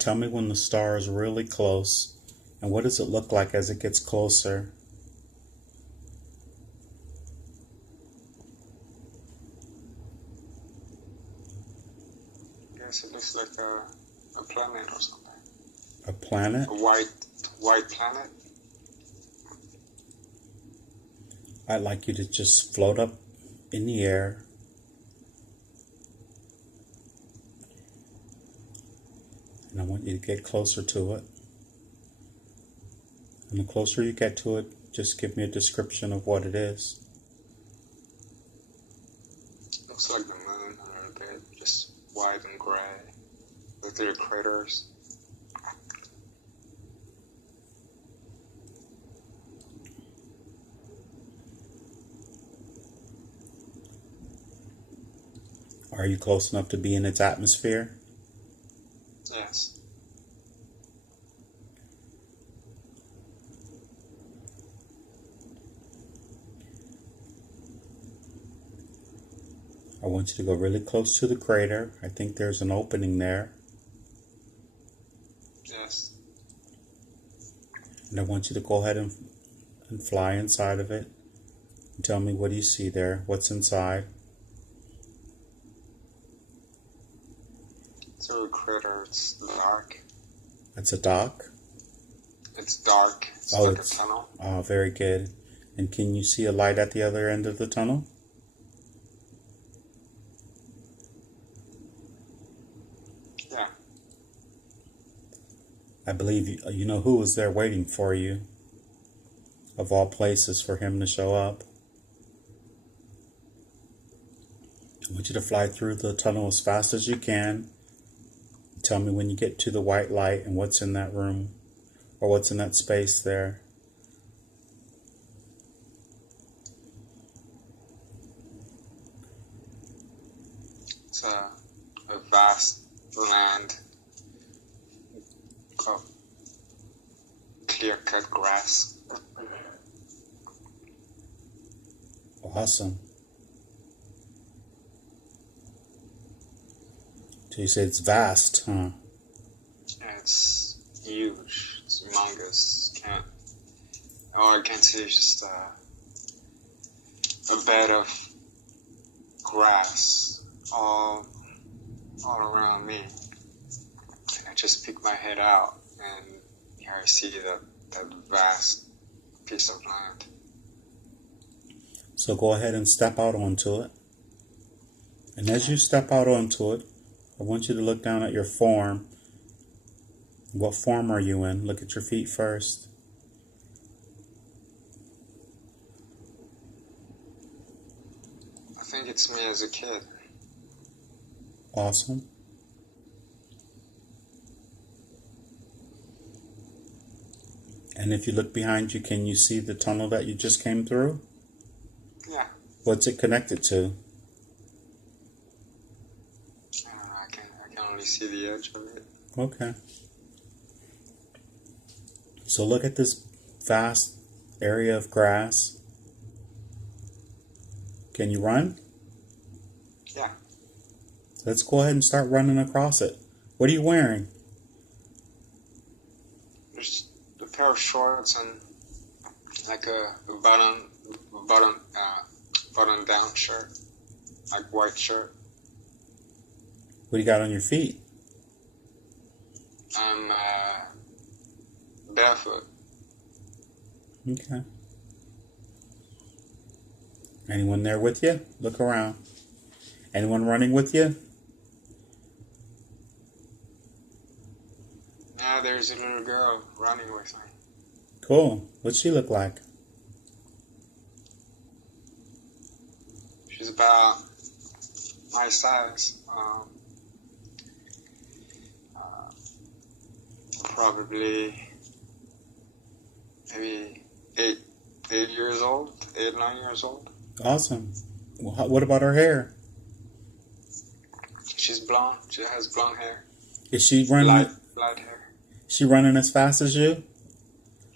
Tell me when the star is really close, and what does it look like as it gets closer? Yes, it looks like a planet or something. A planet? A white planet. I'd like you to just float up in the air. And I want you to get closer to it. And the closer you get to it, just give me a description of what it is. Looks like the moon a little bit, just white and gray, with little craters. Are you close enough to be in its atmosphere? Yes. I want you to go really close to the crater. I think there's an opening there. Yes. And I want you to go ahead and fly inside of it. And tell me, what do you see there? What's inside? It's a crater. It's dark. It's a dock? It's dark. It's Oh, like a tunnel. Oh, very good. And can you see a light at the other end of the tunnel? Yeah. I believe you know who was there waiting for you. Of all places for him to show up. I want you to fly through the tunnel as fast as you can. Tell me when you get to the white light and what's in that room or what's in that space there. It's a vast land of clear-cut grass. Awesome. So you say it's vast, huh? Yeah, it's huge. It's humongous. All I can see is just a bed of grass all around me. And I just peek my head out, and here I see that vast piece of land. So go ahead and step out onto it. And as you step out onto it, I want you to look down at your form. What form are you in? Look at your feet first. I think it's me as a kid. Awesome. And if you look behind you, can you see the tunnel that you just came through? Yeah. What's it connected to? I don't know. I can only see the edge of it. Okay. So look at this vast area of grass. Can you run? Yeah. Let's go ahead and start running across it. What are you wearing? Just a pair of shorts and like a button down shirt, like white shirt. What do you got on your feet? I'm barefoot. Okay. Anyone there with you? Look around. Anyone running with you? Yeah, there's a little girl running with me. Cool. What's she look like? She's about my size. Probably maybe 9 years old. Awesome. Well, what about her hair? She's blonde. She has blonde hair. Is she running? Light hair. She running as fast as you?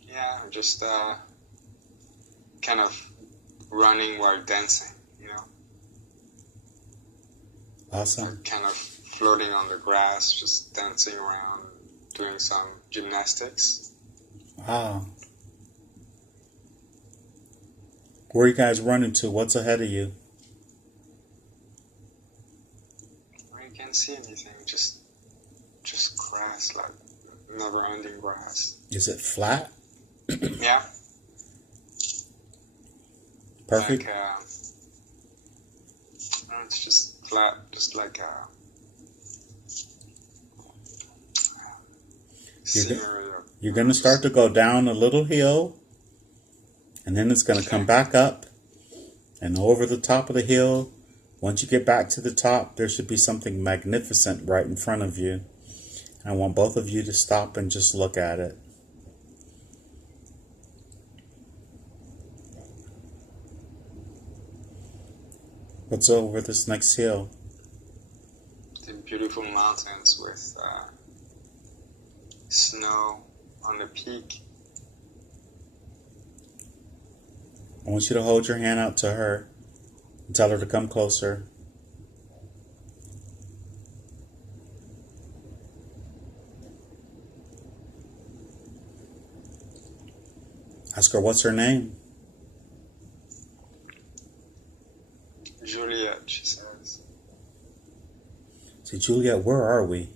Yeah, just kind of running while dancing, you know. Awesome. Kind of floating on the grass, just dancing around, doing some gymnastics. Wow. Where are you guys running to? What's ahead of you? I can't see anything, just grass, like never-ending grass. Is it flat? Yeah. Perfect. Like, no, it's just flat, just like scenery. You're going to start to go down a little hill, and then it's going to come back up and over the top of the hill. Once you get back to the top, there should be something magnificent right in front of you. I want both of you to stop and just look at it. What's over this next hill? The beautiful mountains with snow on the peak. I want you to hold your hand out to her and tell her to come closer. Ask her what's her name. Juliet, she says. Say, Juliet, where are we?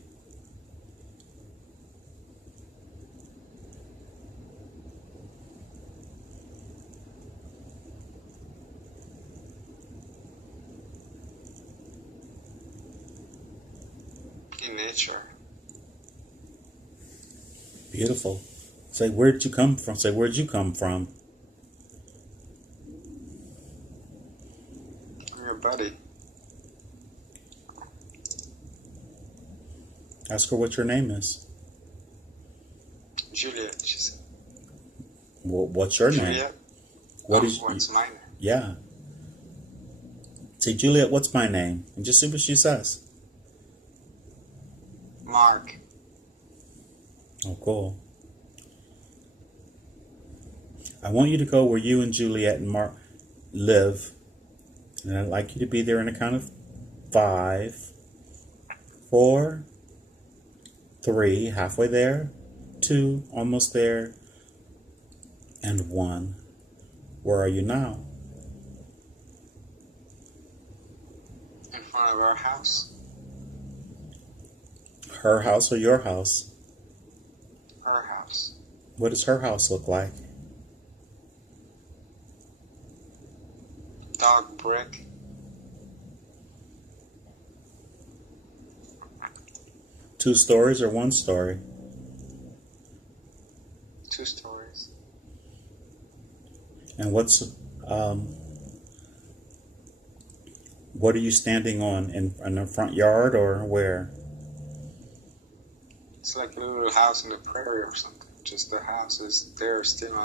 In nature. Beautiful. Say, where did you come from? Say, where did you come from? I'm your buddy. Ask her what your name is. Juliet, she said. Well, what's your name? Juliet? What's my name? Yeah. Say, Juliet, what's my name? And just see what she says. Mark. Oh, cool. I want you to go where you and Juliet and Mark live. And I'd like you to be there in a count of 5, 4, 3, halfway there, 2, almost there, and 1. Where are you now? In front of our house. Her house or your house? Her house. What does her house look like? Dark brick. Two stories or one story? 2 stories. And what are you standing on? In the front yard or where? It's like a little house in the prairie or something. Just the house is there still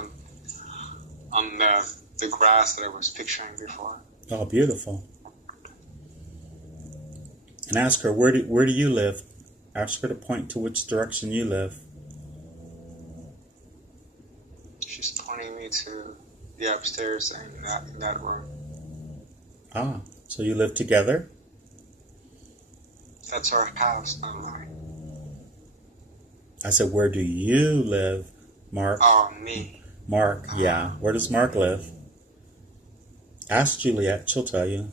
on the grass that I was picturing before. Oh, beautiful. And ask her, where do you live? Ask her to point to which direction you live. She's pointing me to the upstairs and that room. Ah, so you live together? That's our house, not mine. I said, where do you live, Mark? Oh, me. Mark, yeah. Where does Mark live? Ask Juliet, she'll tell you.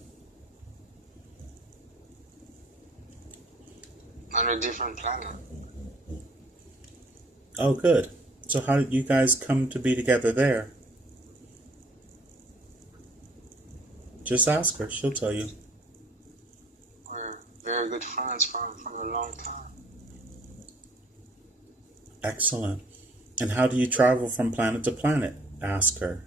On a different planet. Oh, good. So how did you guys come to be together there? Just ask her, she'll tell you. We're very good friends from a long time. Excellent. And how do you travel from planet to planet? Ask her.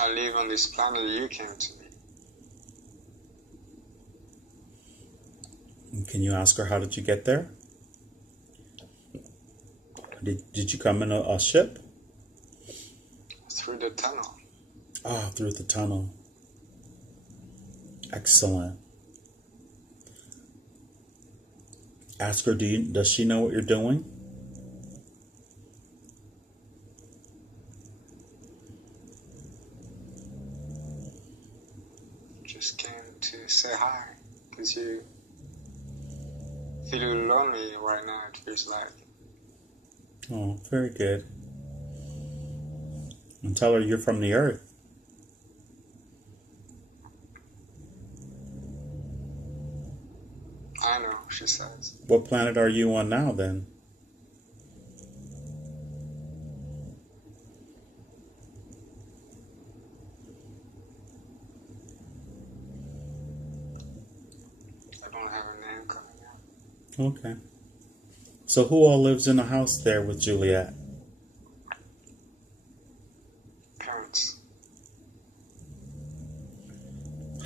I live on this planet you came to me. And can you ask her, how did you get there? Did you come in a ship? Through the tunnel. Ah, through the tunnel. Excellent. Ask her, does she know what you're doing? Just came to say hi, because you feeling lonely right now, it feels like. Oh, very good. And tell her you're from the earth. I know, she says. What planet are you on now, then? I don't have a name coming out. Okay. So who all lives in the house there with Juliet? Parents.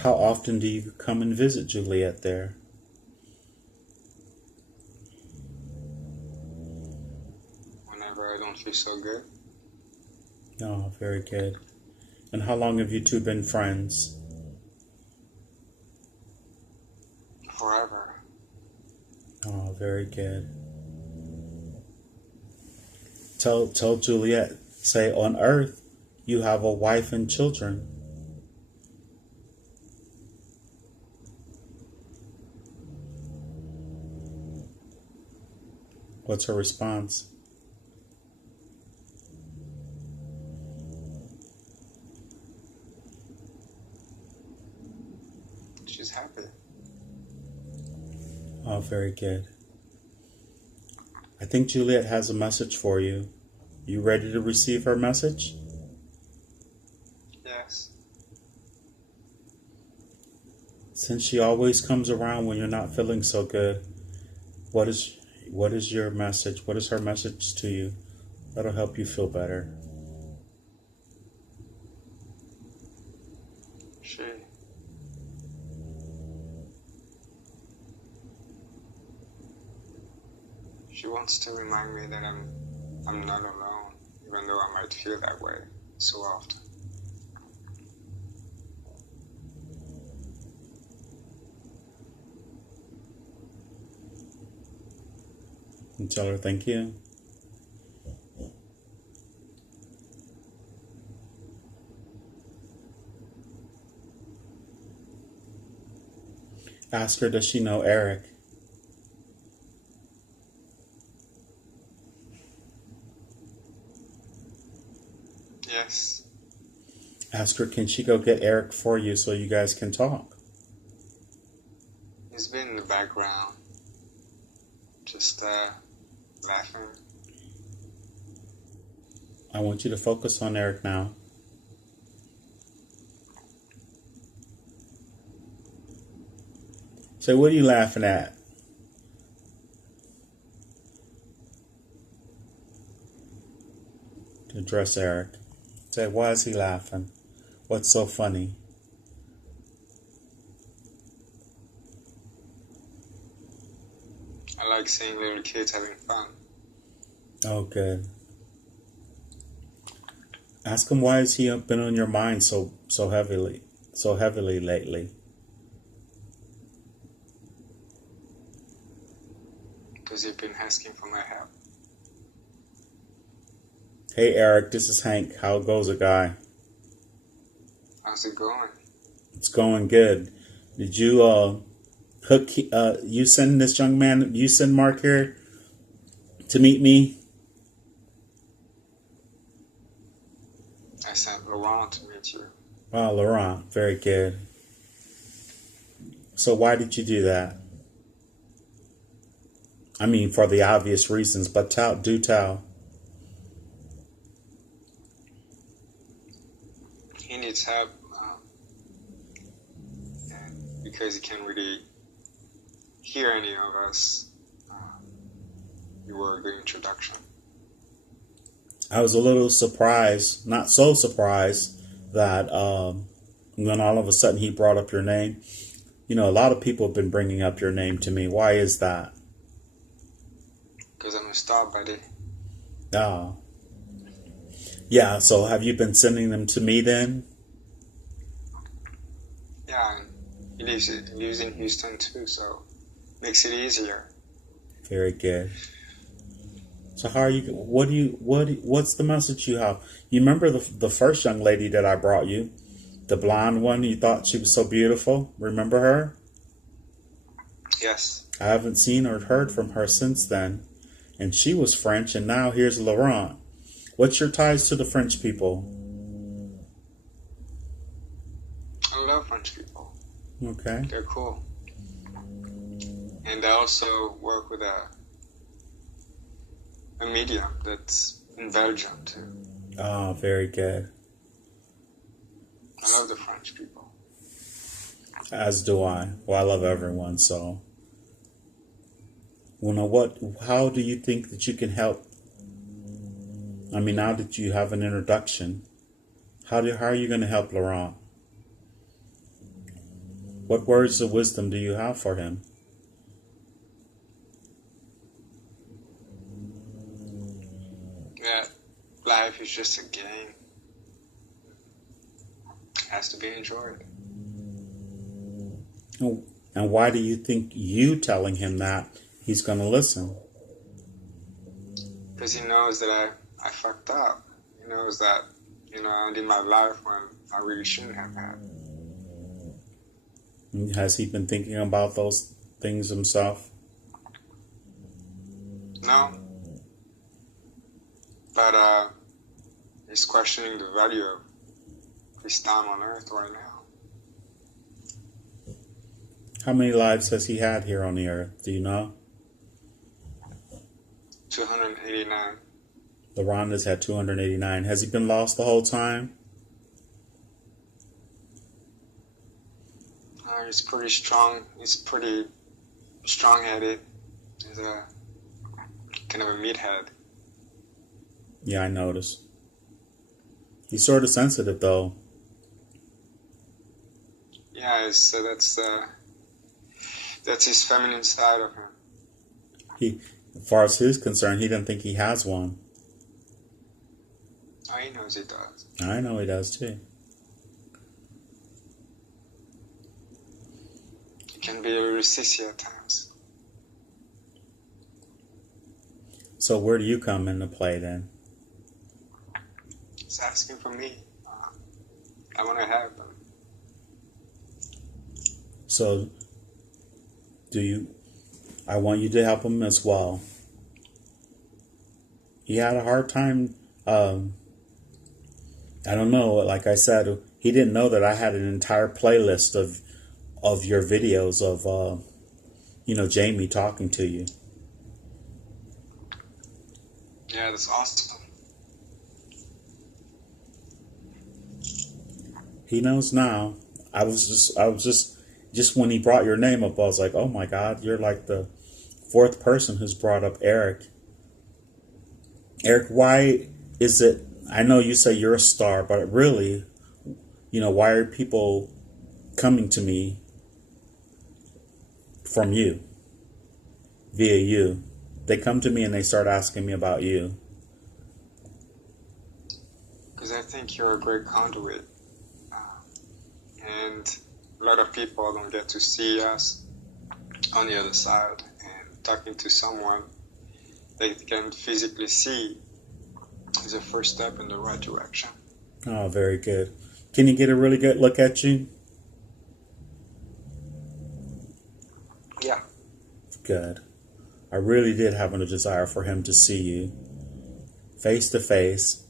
How often do you come and visit Juliet there? Whenever I don't feel so good. Oh, very good. And how long have you two been friends? Forever. Oh, very good. Tell Juliet, say, on earth, you have a wife and children. What's her response? She's happy. Oh, very good. I think Juliet has a message for you. You ready to receive her message? Yes. Since she always comes around when you're not feeling so good, what is your message? What is her message to you? That'll help you feel better. She wants to remind me that I'm not alone, even though I might feel that way so often. And tell her thank you. Ask her, does she know Eric? Yes. Ask her, can she go get Eric for you so you guys can talk? He's been in the background, just laughing. I want you to focus on Eric now. Say, what are you laughing at? Address Eric. Say, why is he laughing? What's so funny? I like seeing little kids having fun. Oh, good. Ask him, why has he been on your mind so heavily lately? Because you've been asking for my help. Hey Eric, this is Hank. How goes it, guy? How's it going? It's going good. Did you you send this young man, you send Mark here to meet me? I sent Laurent to meet you. Oh, Laurent, very good. So why did you do that? I mean, for the obvious reasons, but do tell. He needs help, and because he can't really hear any of us, you were a good introduction. I was a little surprised, not so surprised, that when all of a sudden he brought up your name. You know, a lot of people have been bringing up your name to me. Why is that? Because I'm a star, buddy. Oh. Yeah, so have you been sending them to me then? Yeah, and he lives in Houston too, so makes it easier. Very good. So how are you? What's the message you have? You remember the first young lady that I brought you, the blonde one? You thought she was so beautiful. Remember her? Yes. I haven't seen or heard from her since then. And she was French, and now here's Laurent. What's your ties to the French people? I love French people. Okay. They're cool. And I also work with a medium that's in Belgium too. Oh, very good. I love the French people. As do I. Well, I love everyone, so. Well, now how do you think that you can help? I mean, now that you have an introduction, how are you going to help Laurent? What words of wisdom do you have for him? That life is just a game. It has to be enjoyed. And why do you think you telling him that he's going to listen? Because he knows that I fucked up. He knows that, I ended my life when I really shouldn't have had. Has he been thinking about those things himself? No. But he's questioning the value of his time on Earth right now. How many lives has he had here on the Earth? Do you know? 289. Laurent has had 289. Has he been lost the whole time? He's pretty strong. He's pretty strong-headed. He's a kind of a meathead. Yeah, I noticed. He's sort of sensitive, though. Yeah, so that's his feminine side of him. As far as he's concerned, he doesn't think he has one. Oh, he knows he does. I know he does, too. He can be a little sissy at times. So where do you come into play, then? He's asking for me. I want to have him. So, I want you to help him as well. He had a hard time, I don't know, like I said, he didn't know that I had an entire playlist of your videos of, Jamie talking to you. Yeah, that's awesome. He knows now. I was just when he brought your name up, I was like, oh my God, you're like the fourth person who's brought up Eric. Eric, why is it, I know you say you're a star, but really, why are people coming to me from you, via you? They come to me and they start asking me about you. Because I think you're a great conduit. And a lot of people don't get to see us on the other side. And talking to someone they can physically see is a first step in the right direction. Oh, very good. Can you get a really good look at you? Yeah. Good. I really did have a desire for him to see you face to face.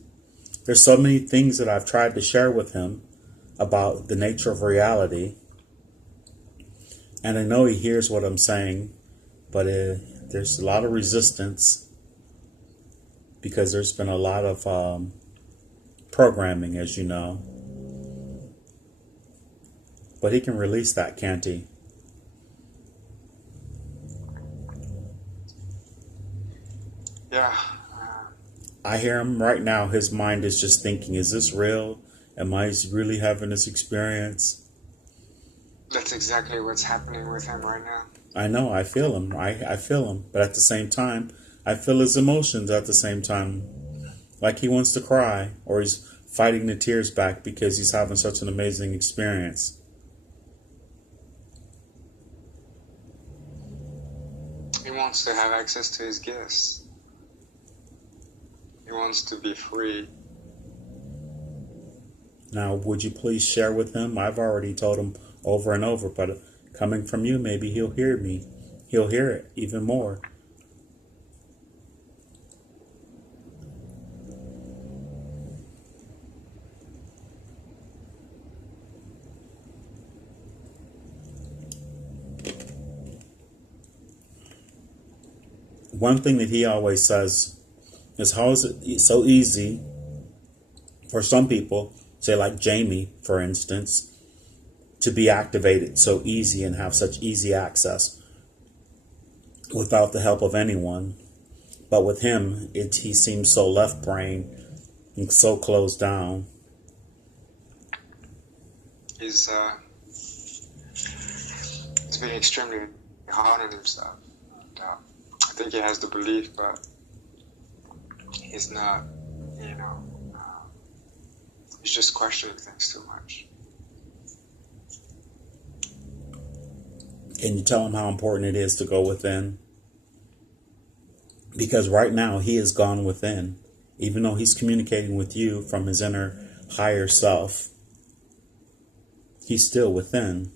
There's so many things that I've tried to share with him about the nature of reality. And I know he hears what I'm saying, but there's a lot of resistance because there's been a lot of programming, as you know. But he can release that, can't he? Yeah. I hear him right now. His mind is just thinking, is this real? Am I really having this experience? That's exactly what's happening with him right now. I know. I feel him. I feel him. But at the same time, I feel his emotions at the same time. Like he wants to cry, or he's fighting the tears back because he's having such an amazing experience. He wants to have access to his gifts. He wants to be free. Now, would you please share with him? I've already told him over and over, but coming from you, maybe he'll hear me. he'll hear it even more. One thing that he always says is, how is it so easy for some people, say like Jamie, for instance, to be activated so easy and have such easy access without the help of anyone. But with him, he seems so left brain and so closed down. He's been extremely hard on himself. And, I think he has the belief, but he's not, he's just questioning things too much. Can you tell him how important it is to go within? Because right now he has gone within. Even though he's communicating with you from his inner higher self, he's still within.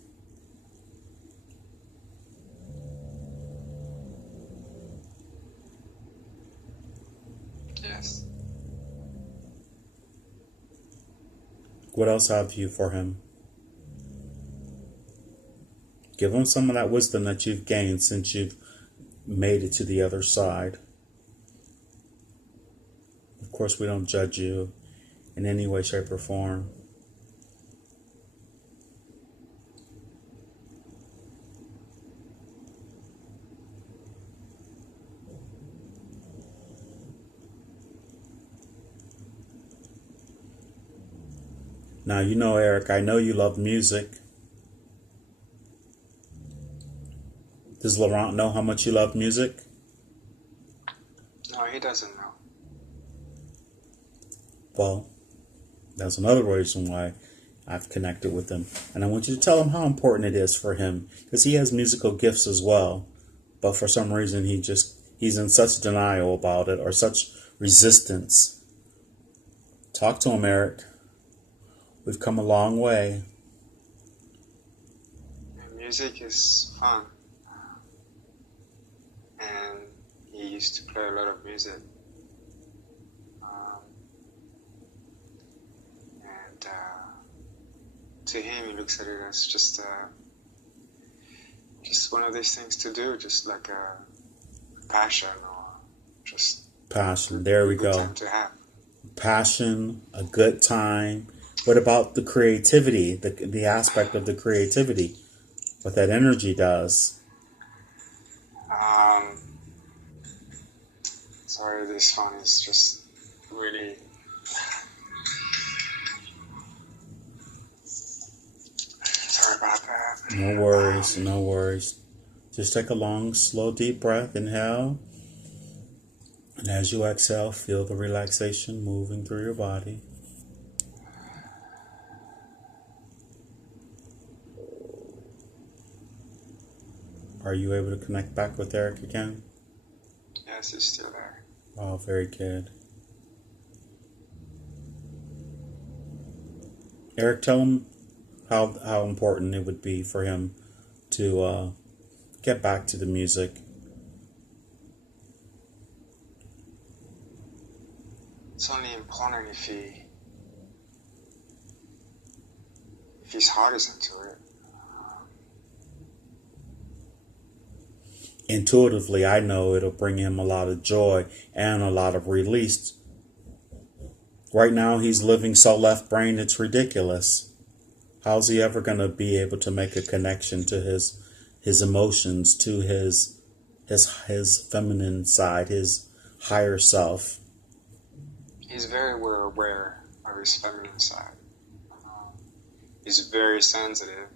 Yes. What else have you for him? Give him some of that wisdom that you've gained since you've made it to the other side. Of course, we don't judge you in any way, shape, or form. Now, you know, Eric, I know you love music. Does Laurent know how much you love music? No, he doesn't know. Well, that's another reason why I've connected with him. And I want you to tell him how important it is for him, because he has musical gifts as well. But for some reason, he's in such denial about it, or such resistance. Talk to him, Eric. We've come a long way. And music is fun. And he used to play a lot of music. To him, he looks at it as just one of these things to do, just like a passion or just passion. There we go. Time to have. Passion, a good time. What about the creativity, the aspect of the creativity, what that energy does? Sorry, this phone is just really... Sorry about that. No worries, no worries. Just take a long, slow, deep breath. Inhale. And as you exhale, feel the relaxation moving through your body. Are you able to connect back with Eric again? Yes, he's still there. Oh, very good. Eric, tell him how important it would be for him to get back to the music. It's only important if his heart is into it. Intuitively, I know it'll bring him a lot of joy and a lot of release. Right now, he's living so left-brained, it's ridiculous. How's he ever going to be able to make a connection to his emotions, to his feminine side, his higher self? He's very aware of his feminine side. He's very sensitive,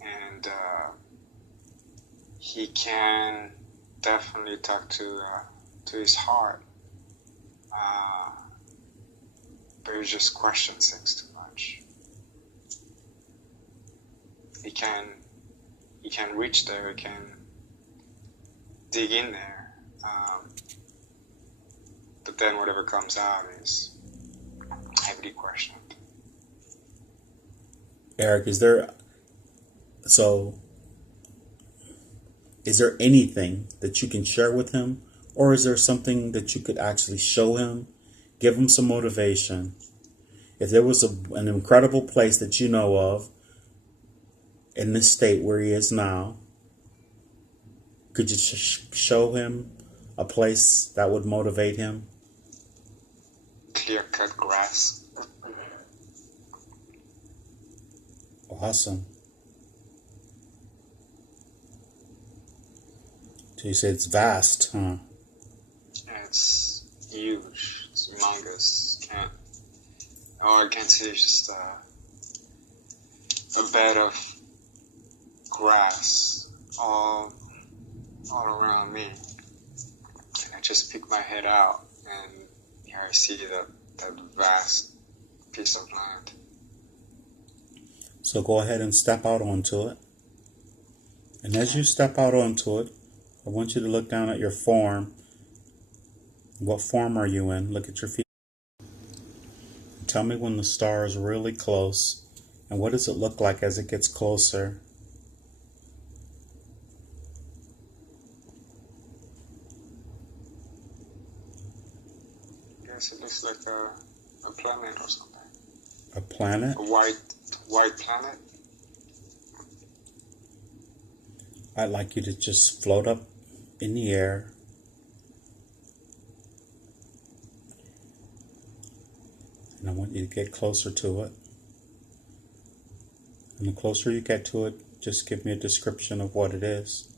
and he can definitely talk to his heart, but he just questions things too much. He can reach there, he can dig in there, but then whatever comes out is heavily questioned. Eric, Is there anything that you can share with him? Or is there something that you could actually show him? Give him some motivation. If there was an incredible place that you know of in this state where he is now, could you show him a place that would motivate him? Clear-cut grass. Awesome. So you say it's vast, huh? Yeah, it's huge. It's humongous. I can't say it's just a bed of grass all around me. And I just pick my head out, and here I see that vast piece of land. So go ahead and step out onto it. And as you step out onto it, I want you to look down at your form. What form are you in? Look at your feet. Tell me when the star is really close, and what does it look like as it gets closer? I guess it looks like a planet or something. A planet? A white planet. I'd like you to just float up in the air. And I want you to get closer to it. And the closer you get to it, just give me a description of what it is.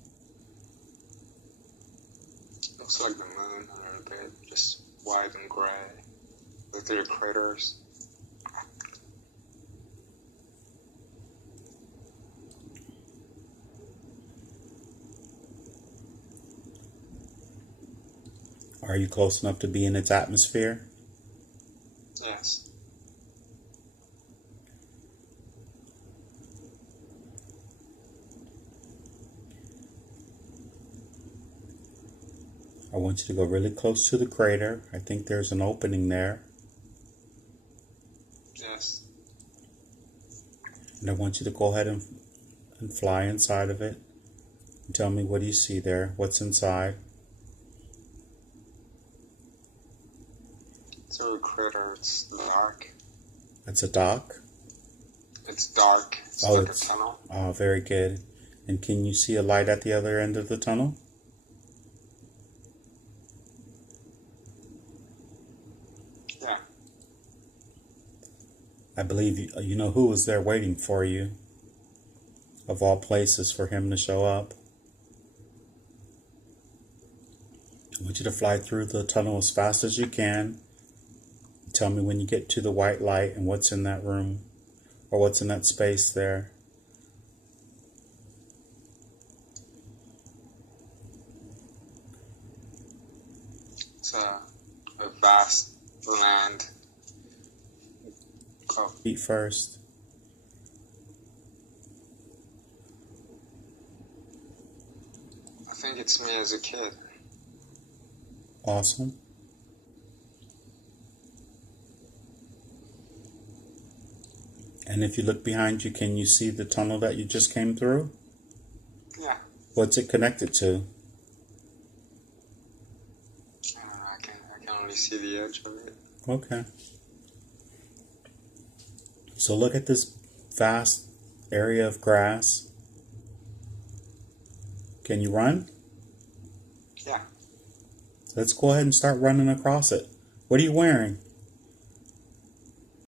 Looks like the moon a little bit, just white and gray, with little craters. Are you close enough to be in its atmosphere? Yes. I want you to go really close to the crater. I think there's an opening there. Yes. And I want you to go ahead and fly inside of it. And tell me, what do you see there? What's inside? It's a crater. It's dark. That's a dock? It's dark. It's Oh, like a tunnel. Oh, very good. And can you see a light at the other end of the tunnel? Yeah. I believe you know who was there waiting for you. Of all places for him to show up. I want you to fly through the tunnel as fast as you can. Tell me when you get to the white light and what's in that room, or what's in that space there. It's a vast land. Oh, Feet first. I think it's me as a kid. Awesome. And if you look behind you, can you see the tunnel that you just came through? Yeah. What's it connected to? I don't know. I can only see the edge of it. Okay. So look at this vast area of grass. Can you run? Yeah. Let's go ahead and start running across it. What are you wearing?